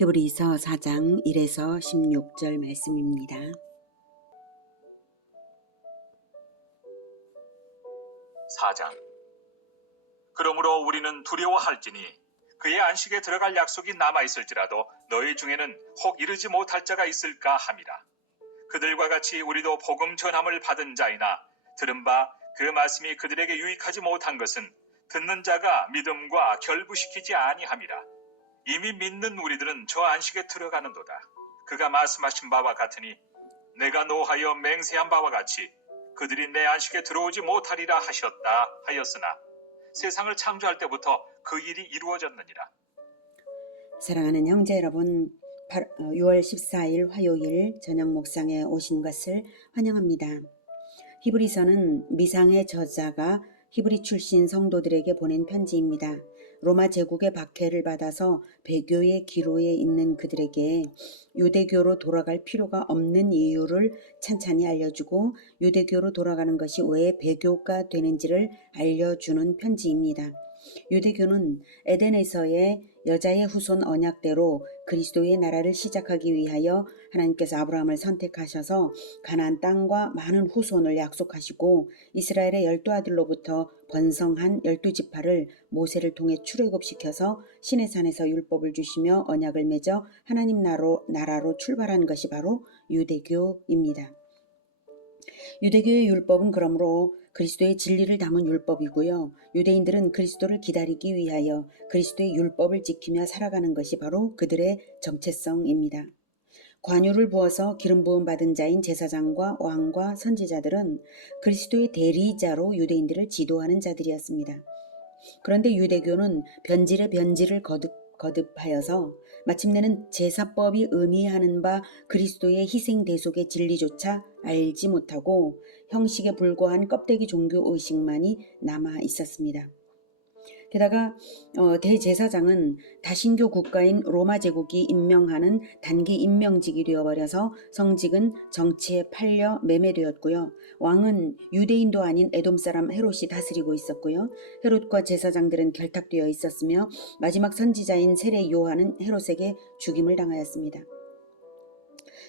히브리서 4장 1에서 16절 말씀입니다. 4장. 그러므로 우리는 두려워할지니 그의 안식에 들어갈 약속이 남아있을지라도 너희 중에는 혹 이르지 못할 자가 있을까 함이라. 그들과 같이 우리도 복음 전함을 받은 자이나 들은 바 그 말씀이 그들에게 유익하지 못한 것은 듣는 자가 믿음과 결부시키지 아니함이라. 이미 믿는 우리들은 저 안식에 들어가는도다. 그가 말씀하신 바와 같으니 내가 노하여 맹세한 바와 같이 그들이 내 안식에 들어오지 못하리라 하셨다 하였으나 세상을 창조할 때부터 그 일이 이루어졌느니라. 사랑하는 형제 여러분, 6월 14일 화요일 저녁 목상에 오신 것을 환영합니다. 히브리서는 미상의 저자가 히브리 출신 성도들에게 보낸 편지입니다. 로마 제국의 박해를 받아서 배교의 기로에 있는 그들에게 유대교로 돌아갈 필요가 없는 이유를 찬찬히 알려주고 유대교로 돌아가는 것이 왜 배교가 되는지를 알려주는 편지입니다. 유대교는 에덴에서의 여자의 후손 언약대로 그리스도의 나라를 시작하기 위하여 하나님께서 아브라함을 선택하셔서 가나안 땅과 많은 후손을 약속하시고 이스라엘의 12아들로부터 번성한 12지파를 모세를 통해 출애굽시켜서 시내산에서 율법을 주시며 언약을 맺어 하나님 나라로 출발한 것이 바로 유대교입니다. 유대교의 율법은 그러므로 그리스도의 진리를 담은 율법이고요. 유대인들은 그리스도를 기다리기 위하여 그리스도의 율법을 지키며 살아가는 것이 바로 그들의 정체성입니다. 관유를 부어서 기름 부음 받은 자인 제사장과 왕과 선지자들은 그리스도의 대리자로 유대인들을 지도하는 자들이었습니다. 그런데 유대교는 변질의 변질을 거듭하여서 마침내는 제사법이 의미하는 바 그리스도의 희생 대속의 진리조차 알지 못하고 형식에 불과한 껍데기 종교 의식만이 남아 있었습니다. 게다가 대제사장은 다신교 국가인 로마 제국이 임명하는 단기 임명직이 되어버려서 성직은 정치에 팔려 매매되었고요. 왕은 유대인도 아닌 에돔 사람 헤롯이 다스리고 있었고요. 헤롯과 제사장들은 결탁되어 있었으며 마지막 선지자인 세례 요한은 헤롯에게 죽임을 당하였습니다.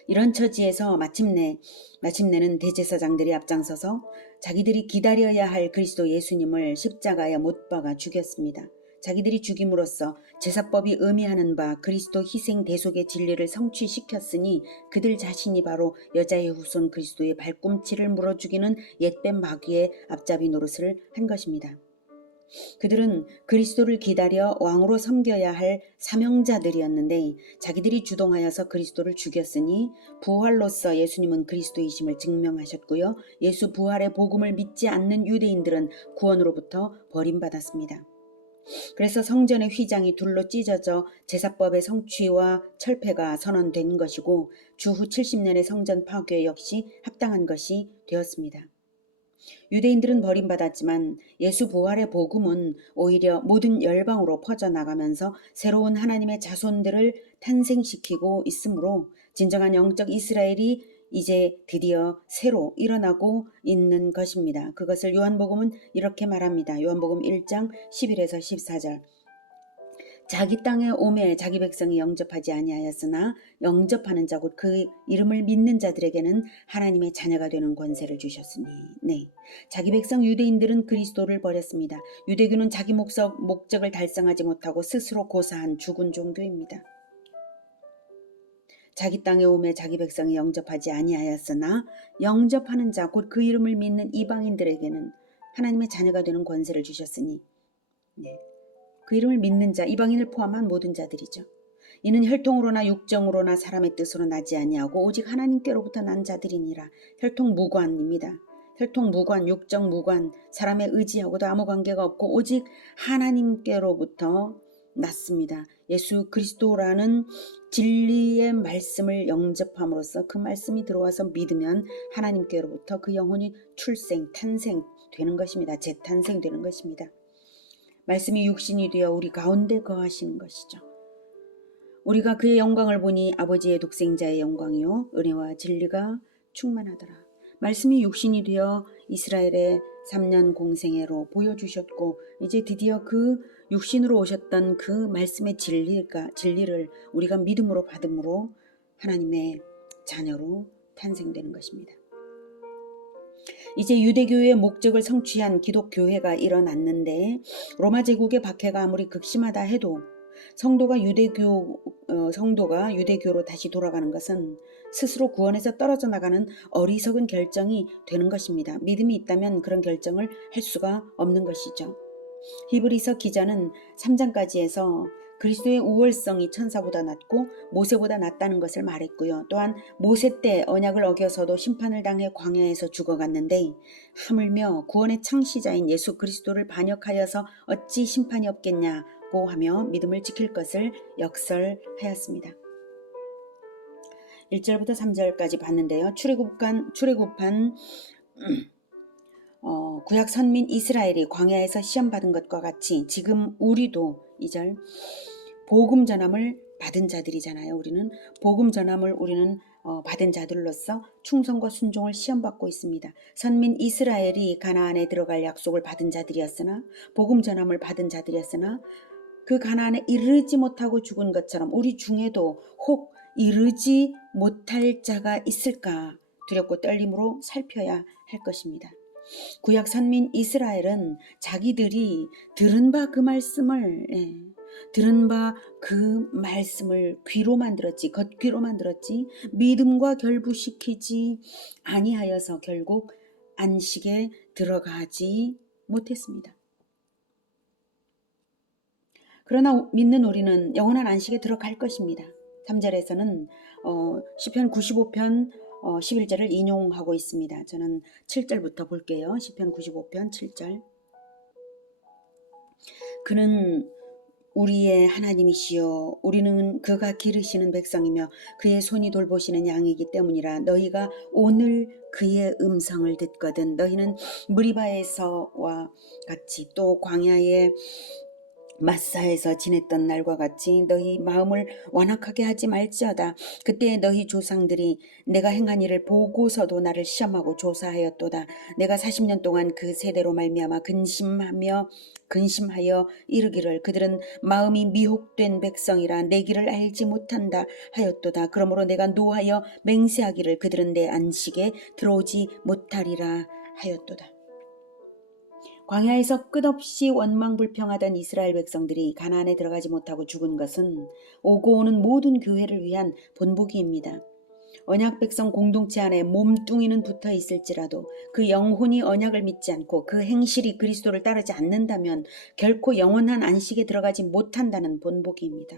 이런 처지에서 마침내는 대제사장들이 앞장서서 자기들이 기다려야 할 그리스도 예수님을 십자가에 못 박아 죽였습니다. 자기들이 죽임으로써 제사법이 의미하는 바 그리스도 희생 대속의 진리를 성취시켰으니 그들 자신이 바로 여자의 후손 그리스도의 발꿈치를 물어 죽이는 옛뱀 마귀의 앞잡이 노릇을 한 것입니다. 그들은 그리스도를 기다려 왕으로 섬겨야 할 사명자들이었는데 자기들이 주동하여서 그리스도를 죽였으니 부활로서 예수님은 그리스도이심을 증명하셨고요. 예수 부활의 복음을 믿지 않는 유대인들은 구원으로부터 버림받았습니다. 그래서 성전의 휘장이 둘로 찢어져 제사법의 성취와 철폐가 선언된 것이고 주후 70년의 성전 파괴 역시 합당한 것이 되었습니다. 유대인들은 버림받았지만 예수 부활의 복음은 오히려 모든 열방으로 퍼져나가면서 새로운 하나님의 자손들을 탄생시키고 있으므로 진정한 영적 이스라엘이 이제 드디어 새로 일어나고 있는 것입니다. 그것을 요한복음은 이렇게 말합니다. 요한복음 1장 11에서 14절. 자기 땅에 오매 자기 백성이 영접하지 아니하였으나 영접하는 자 곧 그 이름을 믿는 자들에게는 하나님의 자녀가 되는 권세를 주셨으니. 네, 자기 백성 유대인들은 그리스도를 버렸습니다. 유대교는 자기 목적을 달성하지 못하고 스스로 고사한 죽은 종교입니다. 자기 땅에 오매 자기 백성이 영접하지 아니하였으나 영접하는 자 곧 그 이름을 믿는 이방인들에게는 하나님의 자녀가 되는 권세를 주셨으니. 네. 그 이름을 믿는 자, 이방인을 포함한 모든 자들이죠. 이는 혈통으로나 육정으로나 사람의 뜻으로 나지 아니하고 오직 하나님께로부터 난 자들이니라. 혈통무관입니다. 혈통무관, 육정무관, 사람의 의지하고도 아무 관계가 없고 오직 하나님께로부터 났습니다. 예수 그리스도라는 진리의 말씀을 영접함으로써 그 말씀이 들어와서 믿으면 하나님께로부터 그 영혼이 탄생되는 것입니다. 재탄생되는 것입니다. 말씀이 육신이 되어 우리 가운데 거하시는 것이죠. 우리가 그의 영광을 보니 아버지의 독생자의 영광이요 은혜와 진리가 충만하더라. 말씀이 육신이 되어 이스라엘의 3년 공생애로 보여주셨고 이제 드디어 그 육신으로 오셨던 그 말씀의 진리를 우리가 믿음으로 받음으로 하나님의 자녀로 탄생되는 것입니다. 이제 유대교의 목적을 성취한 기독교회가 일어났는데 로마 제국의 박해가 아무리 극심하다 해도 성도가 유대교로 다시 돌아가는 것은 스스로 구원에서 떨어져 나가는 어리석은 결정이 되는 것입니다. 믿음이 있다면 그런 결정을 할 수가 없는 것이죠. 히브리서 기자는 3장까지 해서 그리스도의 우월성이 천사보다 낮고 모세보다 낮다는 것을 말했고요. 또한 모세 때 언약을 어겨서도 심판을 당해 광야에서 죽어갔는데 하물며 구원의 창시자인 예수 그리스도를 반역하여서 어찌 심판이 없겠냐고 하며 믿음을 지킬 것을 역설하였습니다. 1절부터 3절까지 봤는데요. 출애굽한 구약 선민 이스라엘이 광야에서 시험받은 것과 같이 지금 우리도 2절 복음 전함을 받은 자들이잖아요. 우리는 복음 전함을 받은 자들로서 충성과 순종을 시험받고 있습니다. 선민 이스라엘이 가나안에 들어갈 약속을 받은 자들이었으나 복음 전함을 받은 자들이었으나 그 가나안에 이르지 못하고 죽은 것처럼 우리 중에도 혹 이르지 못할 자가 있을까 두렵고 떨림으로 살펴야 할 것입니다. 구약 선민 이스라엘은 자기들이 들은 바 그 말씀을 귀로만 들었지, 겉귀로만 들었지 믿음과 결부시키지 아니하여서 결국 안식에 들어가지 못했습니다. 그러나 믿는 우리는 영원한 안식에 들어갈 것입니다. 3절에서는 시편 95편 11절을 인용하고 있습니다. 저는 7절부터 볼게요. 시편 95편 7절. 그는 우리의 하나님이시여 우리는 그가 기르시는 백성이며 그의 손이 돌보시는 양이기 때문이라. 너희가 오늘 그의 음성을 듣거든 너희는 무리바에서와 같이 또 광야의 마사에서 지냈던 날과 같이 너희 마음을 완악하게 하지 말지어다. 그때 너희 조상들이 내가 행한 일을 보고서도 나를 시험하고 조사하였도다. 내가 40년 동안 그 세대로 말미암아 근심하여 이르기를 그들은 마음이 미혹된 백성이라 내 길을 알지 못한다 하였도다. 그러므로 내가 노하여 맹세하기를 그들은 내 안식에 들어오지 못하리라 하였도다. 광야에서 끝없이 원망불평하던 이스라엘 백성들이 가나안에 들어가지 못하고 죽은 것은 오고 오는 모든 교회를 위한 본보기입니다. 언약 백성 공동체 안에 몸뚱이는 붙어 있을지라도 그 영혼이 언약을 믿지 않고 그 행실이 그리스도를 따르지 않는다면 결코 영원한 안식에 들어가지 못한다는 본보기입니다.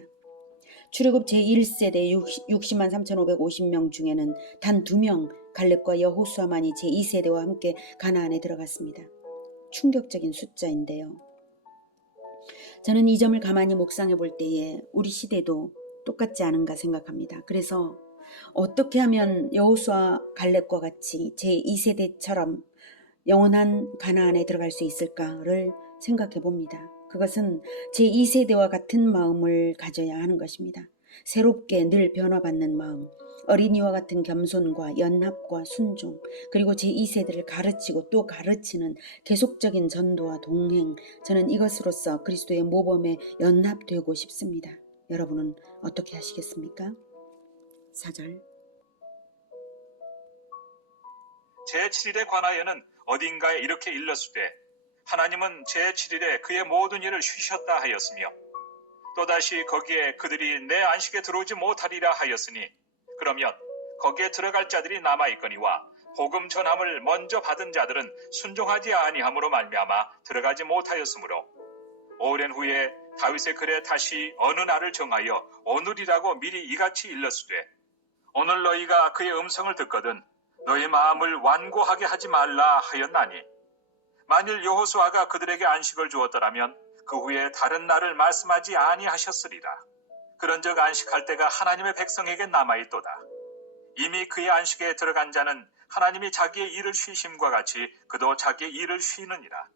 출애굽 제1세대 60만 3,550명 중에는 단 2명 갈렙과 여호수아만이 제2세대와 함께 가나안에 들어갔습니다. 충격적인 숫자인데요. 저는 이 점을 가만히 묵상해 볼 때에 우리 시대도 똑같지 않은가 생각합니다. 그래서 어떻게 하면 여호수아 갈렙과 같이 제2세대처럼 영원한 가나안에 들어갈 수 있을까를 생각해 봅니다. 그것은 제2세대와 같은 마음을 가져야 하는 것입니다. 새롭게 늘 변화받는 마음, 어린이와 같은 겸손과 연합과 순종, 그리고 제2세대를 가르치고 또 가르치는 계속적인 전도와 동행, 저는 이것으로서 그리스도의 모범에 연합되고 싶습니다. 여러분은 어떻게 하시겠습니까? 4절. 제7일에 관하여는 어딘가에 이렇게 일렀으되 하나님은 제7일에 그의 모든 일을 쉬셨다 하였으며 또다시 거기에 그들이 내 안식에 들어오지 못하리라 하였으니 그러면 거기에 들어갈 자들이 남아있거니와 복음 전함을 먼저 받은 자들은 순종하지 아니함으로 말미암아 들어가지 못하였으므로 오랜 후에 다윗의 글에 다시 어느 날을 정하여 오늘이라고 미리 이같이 일렀으되 오늘 너희가 그의 음성을 듣거든 너희 마음을 완고하게 하지 말라 하였나니 만일 여호수아가 그들에게 안식을 주었더라면 그 후에 다른 날을 말씀하지 아니하셨으리라. 그런즉 안식할 때가 하나님의 백성에게 남아있도다. 이미 그의 안식에 들어간 자는 하나님이 자기의 일을 쉬심과 같이 그도 자기의 일을 쉬느니라.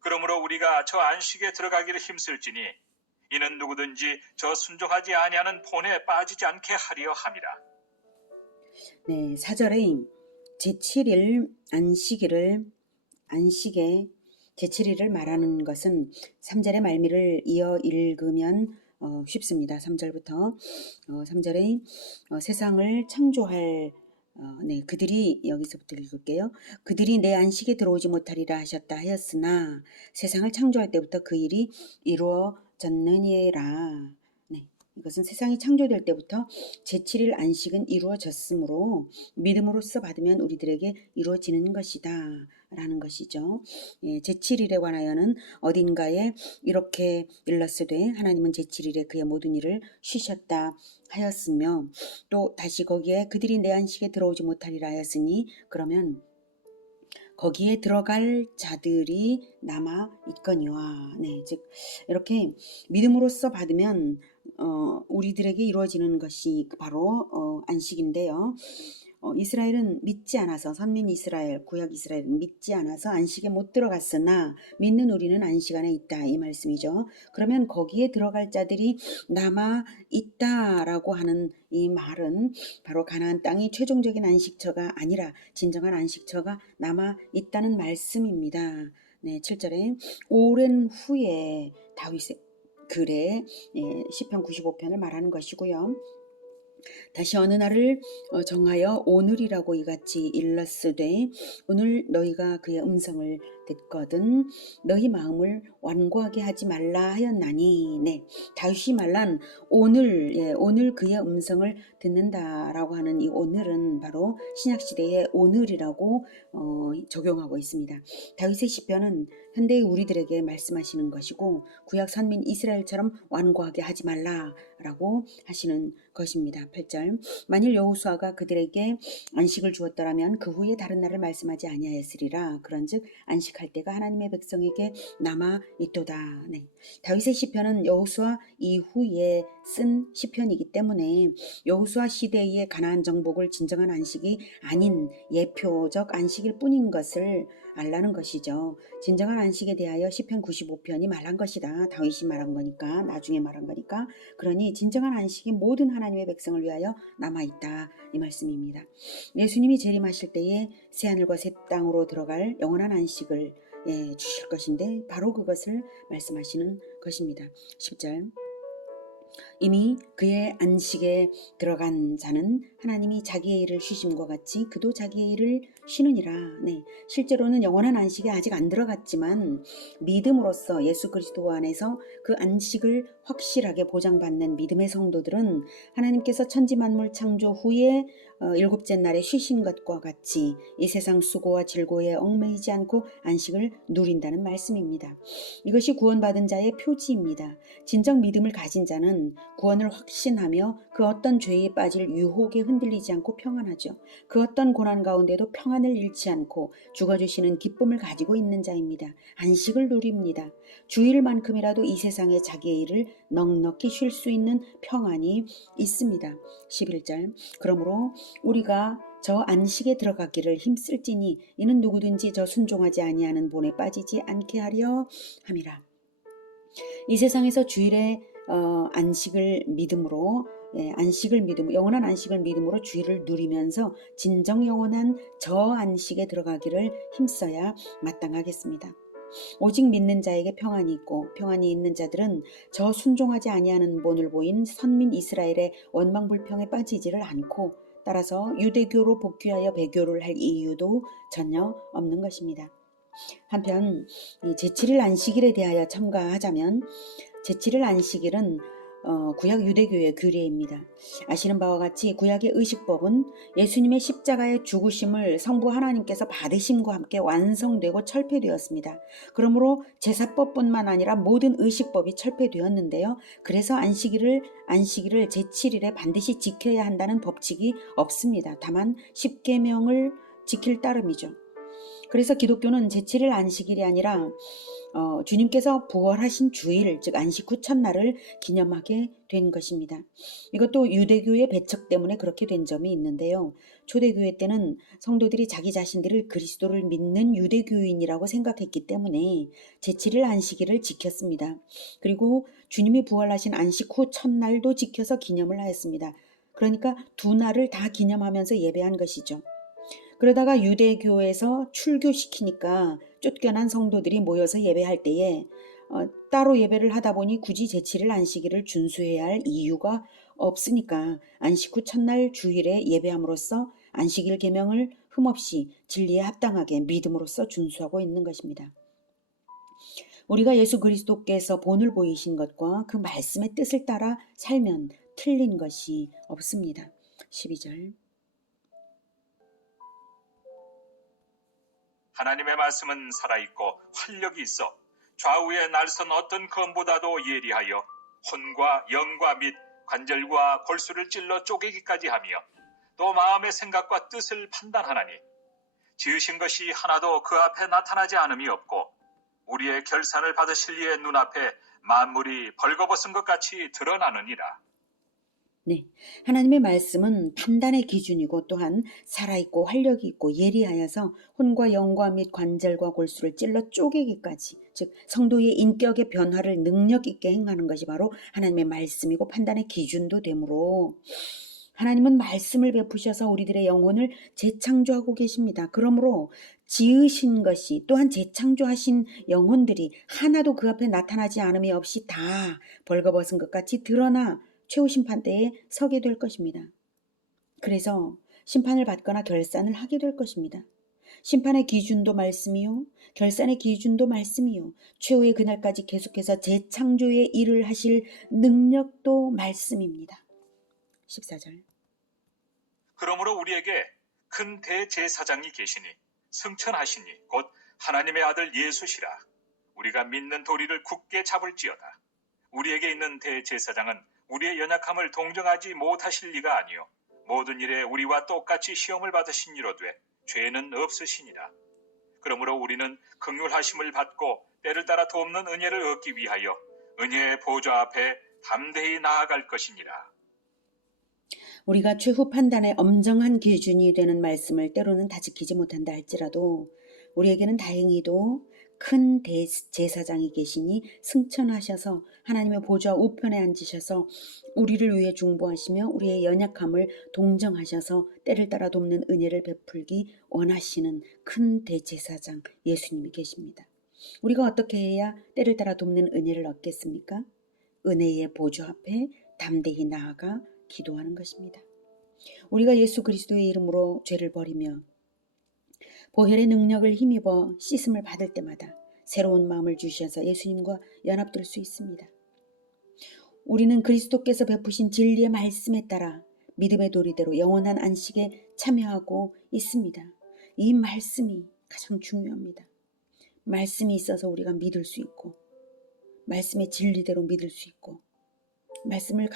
그러므로 우리가 저 안식에 들어가기를 힘쓸지니 이는 누구든지 저 순종하지 아니하는 본에 빠지지 않게 하려 함이라. 네, 4절에 제7일 안식에 제7일을 말하는 것은 3절의 말미를 이어 읽으면 쉽습니다. 3절부터 3절에 세상을 창조할 네, 그들이 여기서부터 읽을게요. 그들이 내 안식에 들어오지 못하리라 하셨다 하였으나 세상을 창조할 때부터 그 일이 이루어졌느니라. 네, 이것은 세상이 창조될 때부터 제7일 안식은 이루어졌으므로 믿음으로써 받으면 우리들에게 이루어지는 것이다 라는 것이죠. 예, 제7일에 관하여는 어딘가에 이렇게 일렀으되 하나님은 제7일에 그의 모든 일을 쉬셨다 하였으며 또 다시 거기에 그들이 내 안식에 들어오지 못하리라 하였으니 그러면 거기에 들어갈 자들이 남아 있거니와. 네, 즉 이렇게 믿음으로써 받으면 우리들에게 이루어지는 것이 바로 안식인데요. 이스라엘은 믿지 않아서 선민 이스라엘, 구약 이스라엘은 믿지 않아서 안식에 못 들어갔으나 믿는 우리는 안식 안에 있다 이 말씀이죠. 그러면 거기에 들어갈 자들이 남아 있다라고 하는 이 말은 바로 가나안 땅이 최종적인 안식처가 아니라 진정한 안식처가 남아 있다는 말씀입니다. 네, 7절에 오랜 후에 다윗의 글에 시편 95편을 말하는 것이고요. 다시 어느 날을 정하여 오늘이라고 이같이 일렀으되 오늘 너희가 그의 음성을 듣거든 너희 마음을 완고하게 하지 말라 하였나니. 네, 다윗이 말란 오늘, 오늘 그의 음성을 듣는다라고 하는 이 오늘은 바로 신약시대의 오늘이라고 적용하고 있습니다. 다윗의 시편은 현대의 우리들에게 말씀하시는 것이고 구약 선민 이스라엘처럼 완고하게 하지 말라라고 하시는 것입니다. 8절 만일 여호수아가 그들에게 안식을 주었더라면 그 후에 다른 날을 말씀하지 아니하였으리라. 그런즉 안식할 때가 하나님의 백성에게 남아 있도다. 네. 다윗의 시편은 여호수아 이후에 쓴 시편이기 때문에 여호수아 시대의 가나안 정복을 진정한 안식이 아닌 예표적 안식일 뿐인 것을 알라는 것이죠. 진정한 안식에 대하여 시편 95편이 말한 것이다. 다윗이 말한 거니까, 나중에 말한 거니까. 그러니 진정한 안식이 모든 하나님의 백성을 위하여 남아있다 이 말씀입니다. 예수님이 재림하실 때에 새하늘과 새 땅으로 들어갈 영원한 안식을 주실 것인데 바로 그것을 말씀하시는 것입니다. 10절 이미 그의 안식에 들어간 자는 하나님이 자기의 일을 쉬심과 같이 그도 자기의 일을 쉬느니라. 네, 실제로는 영원한 안식에 아직 안 들어갔지만 믿음으로써 예수 그리스도 안에서 그 안식을 확실하게 보장받는 믿음의 성도들은 하나님께서 천지 만물 창조 후에 일곱째 날에 쉬신 것과 같이 이 세상 수고와 질고에 얽매이지 않고 안식을 누린다는 말씀입니다. 이것이 구원받은 자의 표지입니다. 진정 믿음을 가진 자는 구원을 확신하며 그 어떤 죄에 빠질 유혹에 흔들리지 않고 평안하죠. 그 어떤 고난 가운데도 평안을 잃지 않고 죽어주시는 기쁨을 가지고 있는 자입니다. 안식을 누립니다. 주일만큼이라도 이 세상에 자기의 일을 넉넉히 쉴 수 있는 평안이 있습니다. 11절 그러므로 우리가 저 안식에 들어가기를 힘쓸지니 이는 누구든지 저 순종하지 아니하는 본에 빠지지 않게 하려 함이라. 이 세상에서 주일에 안식을 믿음으로 영원한 안식을 믿음으로 주일을 누리면서 진정 영원한 저 안식에 들어가기를 힘써야 마땅하겠습니다. 오직 믿는 자에게 평안이 있고 평안이 있는 자들은 저 순종하지 아니하는 본을 보인 선민 이스라엘의 원망불평에 빠지지를 않고 따라서 유대교로 복귀하여 배교를 할 이유도 전혀 없는 것입니다. 한편 제7일 안식일에 대하여 첨가하자면 제7일 안식일은 구약 유대교의 규례입니다. 아시는 바와 같이 구약의 의식법은 예수님의 십자가의 죽으심을 성부 하나님께서 받으심과 함께 완성되고 철폐되었습니다. 그러므로 제사법뿐만 아니라 모든 의식법이 철폐되었는데요. 그래서 안식일을 제7일에 반드시 지켜야 한다는 법칙이 없습니다. 다만 십계명을 지킬 따름이죠. 그래서 기독교는 제7일 안식일이 아니라 주님께서 부활하신 주일, 즉 안식 후 첫날을 기념하게 된 것입니다. 이것도 유대교의 배척 때문에 그렇게 된 점이 있는데요. 초대교회 때는 성도들이 자기 자신들을 그리스도를 믿는 유대교인이라고 생각했기 때문에 제7일 안식일을 지켰습니다. 그리고 주님이 부활하신 안식 후 첫날도 지켜서 기념을 하였습니다. 그러니까 두 날을 다 기념하면서 예배한 것이죠. 그러다가 유대교에서 출교시키니까 쫓겨난 성도들이 모여서 예배할 때에 따로 예배를 하다 보니 굳이 제7일 안식일을 준수해야 할 이유가 없으니까 안식 후 첫날 주일에 예배함으로써 안식일 계명을 흠없이 진리에 합당하게 믿음으로써 준수하고 있는 것입니다. 우리가 예수 그리스도께서 본을 보이신 것과 그 말씀의 뜻을 따라 살면 틀린 것이 없습니다. 12절. 하나님의 말씀은 살아있고 활력이 있어 좌우에 날선 어떤 검보다도 예리하여 혼과 영과 및 관절과 골수를 찔러 쪼개기까지 하며 또 마음의 생각과 뜻을 판단하나니 지으신 것이 하나도 그 앞에 나타나지 않음이 없고 우리의 결산을 받으실 이의 눈앞에 만물이 벌거벗은 것 같이 드러나느니라. 네, 하나님의 말씀은 판단의 기준이고 또한 살아있고 활력이 있고 예리하여서 혼과 영과 및 관절과 골수를 찔러 쪼개기까지, 즉 성도의 인격의 변화를 능력 있게 행하는 것이 바로 하나님의 말씀이고 판단의 기준도 되므로 하나님은 말씀을 베푸셔서 우리들의 영혼을 재창조하고 계십니다. 그러므로 지으신 것이 또한 재창조하신 영혼들이 하나도 그 앞에 나타나지 않음이 없이 다 벌거벗은 것 같이 드러나 최후 심판 때에 서게 될 것입니다. 그래서 심판을 받거나 결산을 하게 될 것입니다. 심판의 기준도 말씀이요, 결산의 기준도 말씀이요, 최후의 그날까지 계속해서 재창조의 일을 하실 능력도 말씀입니다. 14절. 그러므로 우리에게 큰 대제사장이 계시니 승천하시니 곧 하나님의 아들 예수시라. 우리가 믿는 도리를 굳게 잡을지어다. 우리에게 있는 대제사장은 우리의 연약함을 동정하지 못하실 리가 아니요 모든 일에 우리와 똑같이 시험을 받으신 이로되 죄는 없으시니라. 그러므로 우리는 긍휼하심을 받고 때를 따라 돕는 은혜를 얻기 위하여 은혜의 보좌 앞에 담대히 나아갈 것이니라. 우리가 최후 판단의 엄정한 기준이 되는 말씀을 때로는 다 지키지 못한다 할지라도 우리에게는 다행히도 큰 대제사장이 계시니 승천하셔서 하나님의 보좌 우편에 앉으셔서 우리를 위해 중보하시며 우리의 연약함을 동정하셔서 때를 따라 돕는 은혜를 베풀기 원하시는 큰 대제사장 예수님이 계십니다. 우리가 어떻게 해야 때를 따라 돕는 은혜를 얻겠습니까? 은혜의 보좌 앞에 담대히 나아가 기도하는 것입니다. 우리가 예수 그리스도의 이름으로 죄를 버리며 보혈의 능력을 힘입어 씻음을 받을 때마다 새로운 마음을 주셔서 예수님과 연합될 수 있습니다. 우리는 그리스도께서 베푸신 진리의 말씀에 따라 믿음의 도리대로 영원한 안식에 참여하고 있습니다. 이 말씀이 가장 중요합니다. 말씀이 있어서 우리가 믿을 수 있고 말씀의 진리대로 믿을 수 있고 말씀을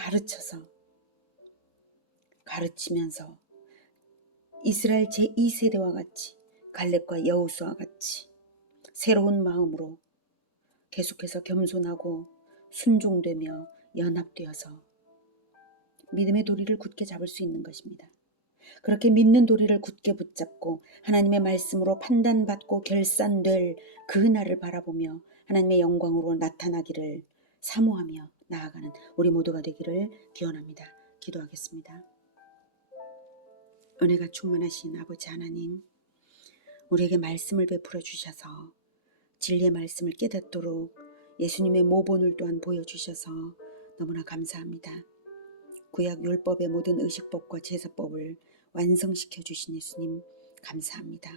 가르치면서 이스라엘 제2세대와 같이 갈렙과 여호수아와 같이 새로운 마음으로 계속해서 겸손하고 순종되며 연합되어서 믿음의 도리를 굳게 잡을 수 있는 것입니다. 그렇게 믿는 도리를 굳게 붙잡고 하나님의 말씀으로 판단받고 결산될 그 날을 바라보며 하나님의 영광으로 나타나기를 사모하며 나아가는 우리 모두가 되기를 기원합니다. 기도하겠습니다. 은혜가 충만하신 아버지 하나님, 우리에게 말씀을 베풀어 주셔서 진리의 말씀을 깨닫도록 예수님의 모본을 또한 보여주셔서 너무나 감사합니다. 구약 율법의 모든 의식법과 제사법을 완성시켜 주신 예수님 감사합니다.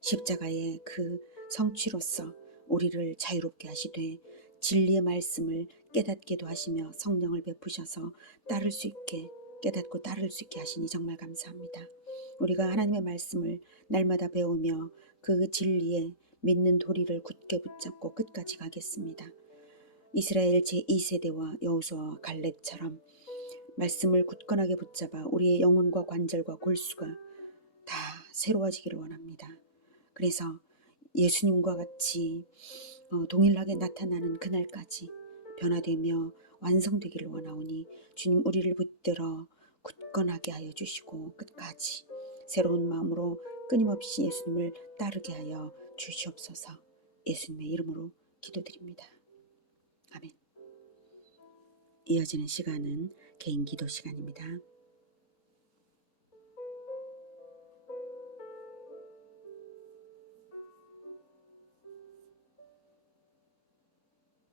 십자가의 그 성취로서 우리를 자유롭게 하시되 진리의 말씀을 깨닫게도 하시며 성령을 베푸셔서 따를 수 있게 깨닫고 따를 수 있게 하시니 정말 감사합니다. 우리가 하나님의 말씀을 날마다 배우며 그 진리에 믿는 도리를 굳게 붙잡고 끝까지 가겠습니다. 이스라엘 제2세대와 여호수아와 갈렙처럼 말씀을 굳건하게 붙잡아 우리의 영혼과 관절과 골수가 다 새로워지기를 원합니다. 그래서 예수님과 같이 동일하게 나타나는 그날까지 변화되며 완성되기를 원하오니 주님 우리를 붙들어 굳건하게 하여 주시고 끝까지 새로운 마음으로 끊임없이 예수님을 따르게 하여 주시옵소서. 예수님의 이름으로 기도드립니다. 아멘. 이어지는 시간은 개인 기도 시간입니다.